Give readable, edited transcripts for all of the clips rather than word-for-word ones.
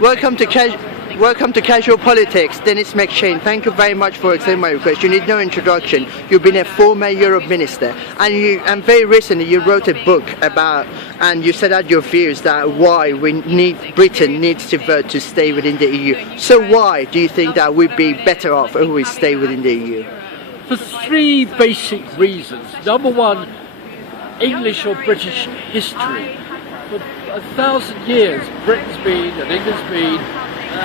Welcome to Casual Politics, Dennis Macshane. Thank you very much for accepting my request. You need no introduction. You've been a former Europe minister, and very recently you wrote a book about, and you set out your views that why Britain needs to vote to stay within the EU. So why do you think that we'd be better off if we stay within the EU? For three basic reasons. Number one, English or British history. For 1,000 years, Britain's been and England's been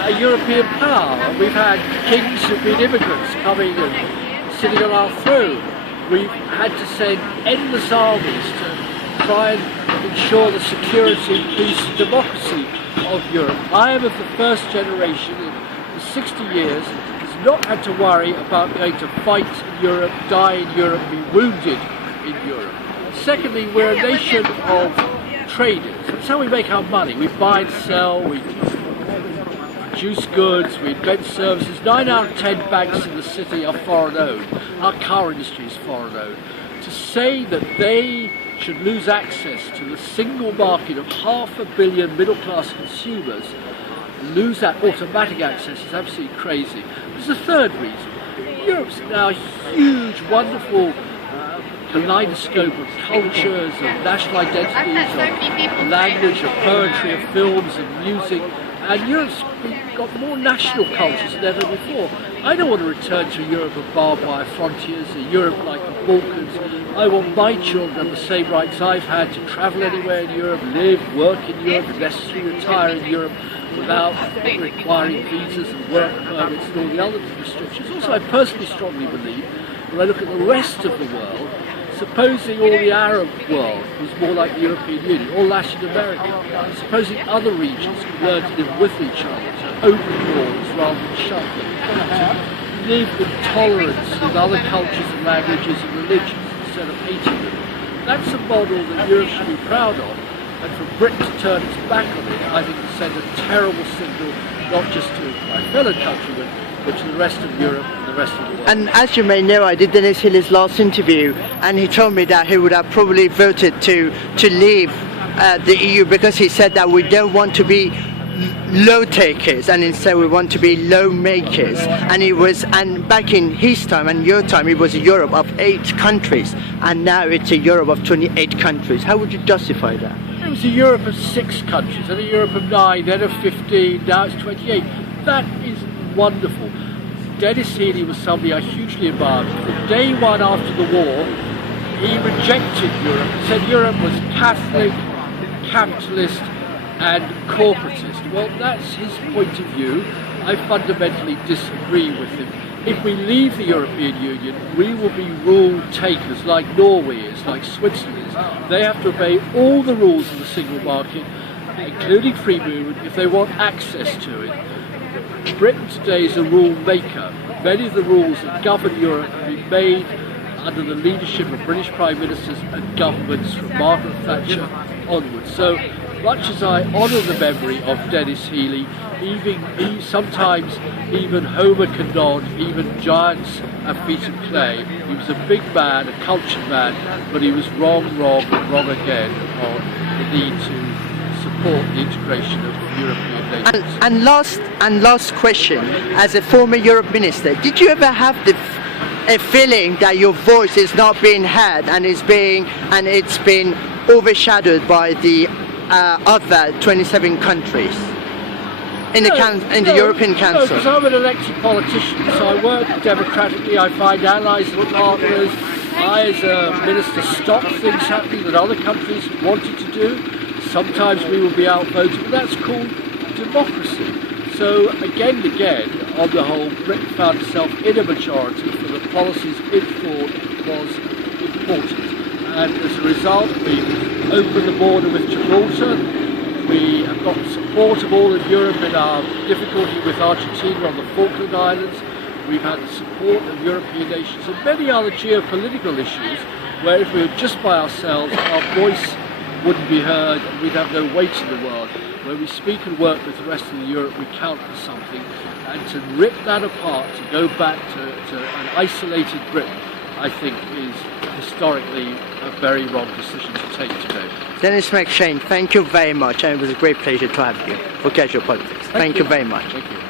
a European power. We've had kings who've been immigrants coming and sitting on our throne. We've had to send endless armies to try and ensure the security, peace and democracy of Europe. I am of the first generation in 60 years has not had to worry about going to fight in Europe, die in Europe, be wounded in Europe. Secondly, we're a nation of traders. That's how we make our money. We buy and sell, we produce goods, we invent services. 9 out of 10 banks in the city are foreign owned. Our car industry is foreign owned. To say that they should lose access to the single market of 500 million middle class consumers, lose that automatic access is absolutely crazy. There's a third reason. Europe's now a huge, wonderful kaleidoscope of cultures, of national identities, of language, of poetry, of films, of music. And Europe's got more national cultures than ever before. I don't want to return to a Europe of barbed wire frontiers, a Europe like the Balkans. I want my children to have the same rights I've had to travel anywhere in Europe, live, work in Europe, if necessary, retire in Europe without requiring visas and work permits and all the other restrictions. Also, I personally strongly believe, when I look at the rest of the world, supposing all the Arab world was more like the European Union, or Latin America, supposing other regions could learn to live with each other, to open doors rather than shut them, to live in tolerance with other cultures and languages and religions instead of hating them. That's a model that Europe should be proud of, and for Britain to turn its back on it, I think will send a terrible signal, not just to my fellow countrymen, but to the rest of Europe and the rest of the world. And as you may know, I did Dennis Healy's last interview, and he told me that he would have probably voted to leave the EU because he said that we don't want to be low takers and instead we want to be low makers. And back in his time and your time, it was a Europe of 8 countries, and now it's a Europe of 28 countries. How would you justify that? It was a Europe of 6 countries, then a Europe of 9, then of 15, now it's 28. That is wonderful. Dennis Healy was somebody I hugely admired. From day one after the war, he rejected Europe. He said Europe was Catholic, capitalist and corporatist. Well, that's his point of view. I fundamentally disagree with him. If we leave the European Union, we will be rule takers like Norway is, like Switzerland is. They have to obey all the rules of the single market, including free movement, if they want access to it. Britain today is a rule maker. Many of the rules that govern Europe have been made under the leadership of British Prime Ministers and governments from Margaret Thatcher onwards. So much as I honour the memory of Dennis Healy, sometimes even Homer can nod, even giants have feet of clay. He was a big man, a cultured man, but he was wrong, and wrong again on the need to support the integration of European nations. And last question, as a former Europe minister, did you ever have a feeling that your voice is not being heard and it's been overshadowed by the other 27 countries in the European Council? No, because I'm an elected politician, so I work democratically, I find allies and partners. I, as a minister, stop things happening that other countries wanted to do. Sometimes we will be outvoted, but that's called democracy. So again and again, on the whole, Britain found itself in a majority for the policies it thought was important. And as a result, we've opened the border with Gibraltar. We have got the support of all of Europe in our difficulty with Argentina on the Falkland Islands. We've had the support of European nations and many other geopolitical issues where if we were just by ourselves, our voice wouldn't be heard and we'd have no weight in the world. Where we speak and work with the rest of Europe, we count for something. And to rip that apart, to go back to an isolated Britain, I think is historically a very wrong decision to take today. Dennis Macshane, thank you very much, and it was a great pleasure to have you for Casual Politics. Thank you very much. Thank you.